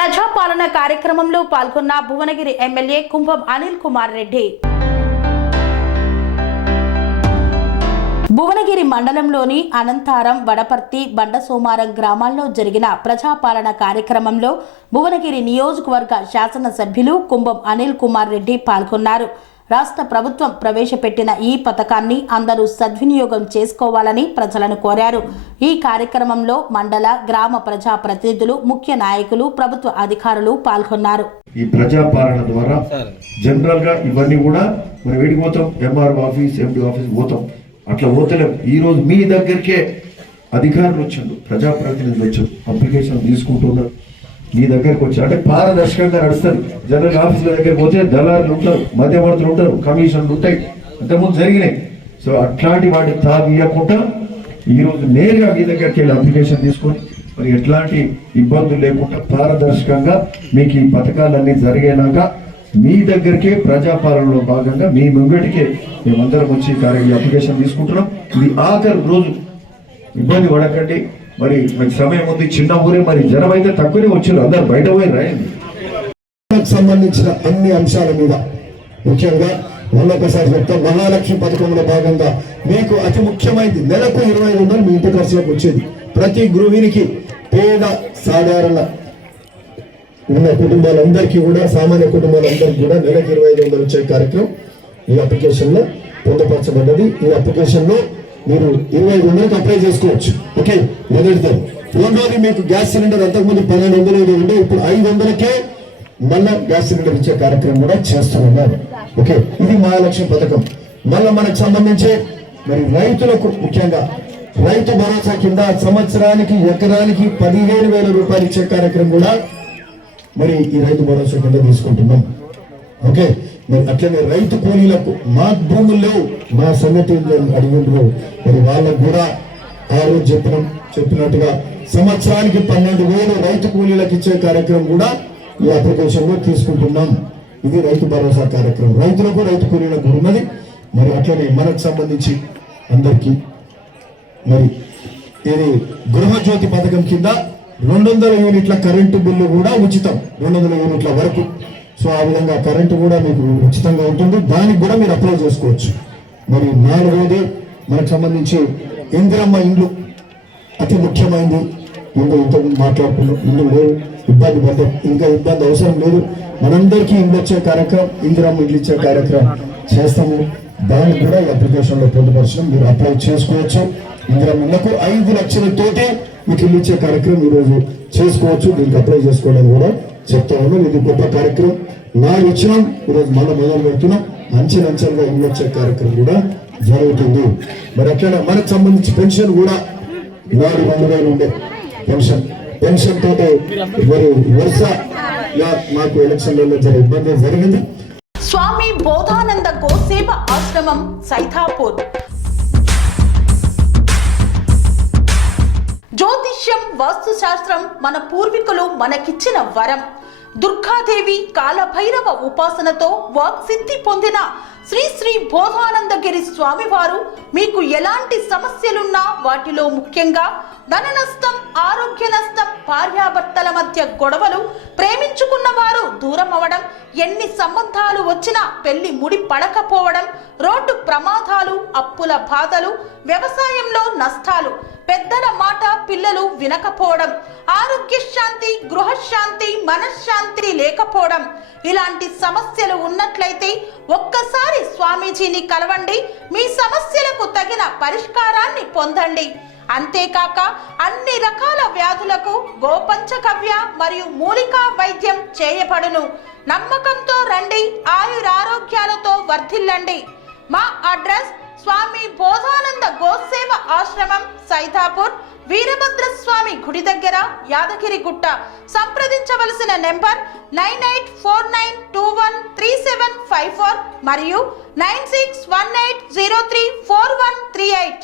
ప్రజాపాలన కార్యక్రమంలో పాల్గొన్న భువనగిరి ఎమ్మెల్యే కుంభం అనిల్ కుమార్ రెడ్డి. భువనగిరి మండలంలోని అనంతారం, వడపర్తి, బండసోమారం గ్రామాల్లో జరిగిన ప్రజాపాలన కార్యక్రమంలో భువనగిరి నియోజకవర్గ శాసనసభ్యులు కుంభం అనిల్ కుమార్ రెడ్డి పాల్గొన్నారు. రాష్ట్ర ప్రభుత్వం ప్రవేశపెట్టిన ఈ పథకాన్ని అందరూ సద్వినియోగం చేసుకోవాలని ప్రజలను కోరారు. ఈ కార్యక్రమంలో మండల, గ్రామ ప్రజా ప్రతినిధులు, ముఖ్య నాయకులు, ప్రభుత్వ అధికారులు పాల్గొన్నారు. ఈ ప్రజాపాలన ద్వారా జనరల్ గా ఇవన్నీ కూడా మనం వేడికి పోతాం, ఎంఆర్ఓ ఆఫీస్, ఎండి ఆఫీస్ పోతాం, అట్లా పోతలేం. ఈ రోజు మీ దగ్గరికే అధికారులు వచ్చారు, ప్రజాప్రతినిధులు వచ్చారు, అప్లికేషన్ తీసుకుంటున్నారు, మీ దగ్గరకు వచ్చారు. అంటే పారదర్శకంగా నడుస్తారు. జనరల్ ఆఫీసుల దగ్గర పోతే దళారులు ఉంటారు, మధ్యవర్తులు ఉంటారు, కమిషన్లు ఉంటాయి, అంతకుముందు జరిగినాయి. సో అట్లాంటి వాటికి తాగియకుండా ఈరోజు నేరుగా మీ దగ్గరికి వెళ్ళి అప్లికేషన్ తీసుకొని మరి ఎట్లాంటి ఇబ్బందులు లేకుండా పారదర్శకంగా మీకు ఈ పథకాలన్నీ జరిగేలాక మీ దగ్గరికే ప్రజాపాలనలో భాగంగా మీ ముంగటికే మేమందరం వచ్చి అప్లికేషన్ తీసుకుంటున్నాం. ఇది ఆఖరి రోజు, ఇబ్బంది పడకండి. మరి సమయం ఉంది, చిన్న ఊరే, మరి జనం అయితే తక్కువనే వచ్చారు, అందరు బయట పోయి రాయండి. సంబంధించిన అన్ని అంశాల మీద ముఖ్యంగా ఒకసారి చెప్తాం, మహాలక్ష్మి పథకంలో భాగంగా మీకు అతి ముఖ్యమైనది నెలకు 2500 మీ ఇంటి ఖర్చులకు వచ్చేది. ప్రతి గృహిణికి, పేద సాధారణ ఉన్న కుటుంబాలందరికీ కూడా, సామాన్య కుటుంబాలందరికీ కూడా నెలకు 2500 వచ్చే కార్యక్రమం ఈ అప్లికేషన్ లో పొందుపరచబడ్డది. ఈ అప్లికేషన్ లో మీరు 2500కి అప్లై చేసుకోవచ్చు. ఓకే, మొదటిది. రెండోది, మీకు గ్యాస్ సిలిండర్ అంతకుముందు 1200 ఉండే, ఇప్పుడు 500కే మళ్ళా గ్యాస్ సిలిండర్ ఇచ్చే కార్యక్రమం కూడా చేస్తున్నారు. ఓకే, ఇది మహాలక్ష్మి పథకం. మళ్ళా మనకు సంబంధించి మరి రైతులకు ముఖ్యంగా రైతు భరోసా కింద సంవత్సరానికి ఎకరానికి 15,000 రూపాయలు ఇచ్చే కార్యక్రమం కూడా మరి ఈ రైతు భరోసా కింద తీసుకుంటున్నాం. ఓకే, మరి అట్లనే రైతు కూలీలకు మా భూముల్లో మా సంగతి అడిగిండ్రు, మరి వాళ్ళకు కూడా ఆ రోజు చెప్పినట్టుగా సంవత్సరానికి 12,000 రైతు కూలీలకు ఇచ్చే కార్యక్రమం కూడా ఈ అప్లికేషన్ లో తీసుకుంటున్నాం. ఇది రైతు భరోసా కార్యక్రమం, రైతులకు, రైతు కూలీలకు ఉన్నది. మరి అట్లనే మనకు సంబంధించి అందరికీ మరి ఇది గృహజ్యోతి పథకం కింద 200 యూనిట్ల కరెంటు బిల్లు కూడా ఉచితం, 200 యూనిట్ల వరకు. సో ఆ విధంగా కరెంటు కూడా మీకు ఉచితంగా ఉంటుంది, దానికి కూడా మీరు అప్లై చేసుకోవచ్చు. మరి 4వది మనకు సంబంధించి ఇందిరమ్మ ఇండ్లు అతి ముఖ్యమైనది. ఇంతకుముందు మాట్లాడుకున్నాం, ఇల్లు లేవు, ఇబ్బంది పడ్డాం, ఇంకా ఇబ్బంది అవసరం లేదు. మనందరికీ ఇల్లు వచ్చే కార్యక్రమం, ఇందిరమ్మ ఇల్లు ఇచ్చే కార్యక్రమం చేస్తాము. దానికి కూడా ఈ అప్లికేషన్ లో పొందుపరచడం, మీరు అప్లై చేసుకోవచ్చు. ఇందిరమ్మ ఇళ్లకు 5 లక్షలతోటి మీకు ఇల్లు ఇచ్చే కార్యక్రమం ఈరోజు చేసుకోవచ్చు. దీనికి అప్లై చేసుకోవడానికి కూడా చెప్తా ఉన్నాం. ఇది గొప్ప కార్యక్రమం. 4 ఇచ్చినాం, ఈరోజు మళ్ళీ మొదలు పెడుతున్నాం. అంచెలంచెలుగా ఇల్లు వచ్చే కార్యక్రమం కూడా జరుగుతుంది. మరి అట్లా మనకు సంబంధించి పెన్షన్ కూడా 400,000 ఉండే పెన్షన్ తోటి మరి వరుసగా మాకు ఎలక్షన్లలో ఇబ్బంది జరిగింది. స్వామి బోధానంద గోసేవ ఆశ్రమం, సైథాపూర్. జ్యోతిష్యం, వాస్తుశాస్త్రం మన పూర్వీకులు మనకిచ్చిన వరం. దుర్గాదేవి, కాలభైరవ ఉపాసనతో వాక్సిద్ధి పొందిన శ్రీ శ్రీ బోధానందగిరి స్వామివారు మీకు ఎలాంటి సమస్యలున్నా, వాటిలో ముఖ్యంగా ధన నష్టం, ఆరోగ్య నష్టం, భార్యాభర్తల మధ్య గొడవలు, ప్రేమించుకున్న వారు దూరం అవడం, ఎన్ని సంబంధాలు వచ్చినా పెళ్లి ముడి పడకపోవడం, రోడ్డు ప్రమాదాలు, అప్పుల బాధలు, వ్యవసాయంలో నష్టాలు, పెద్దల మాట పిల్లలు వినకపోవడం, ఆరోగ్య శాంతి, గృహశాంతి, మనశ్శాంతి లేకపోవడం, ఇలాంటి సమస్యలు ఉన్నట్లయితే ఒక్కసారి స్వామీజీని కలవండి. మీ సమస్యలకు తగిన పరిష్కారాన్ని పొందండి. అంతేకాక అన్ని రకాల వ్యాధులకు గోపంచగవ్య మరియు మూలికా వైద్యం చేయబడును. నమ్మకంతో రండి, ఆయురారోగ్యాలతో వర్ధిల్లండి. మా అడ్రస్ స్వామి బోధానంద గోసేవ ఆశ్రమం, సైథాపూర్, వీరభద్రస్వామి గుడి దగ్గర, యాదగిరిగుట్ట. సంప్రదించవలసిన నెంబర్ 9849213754 మరియు 9618034138.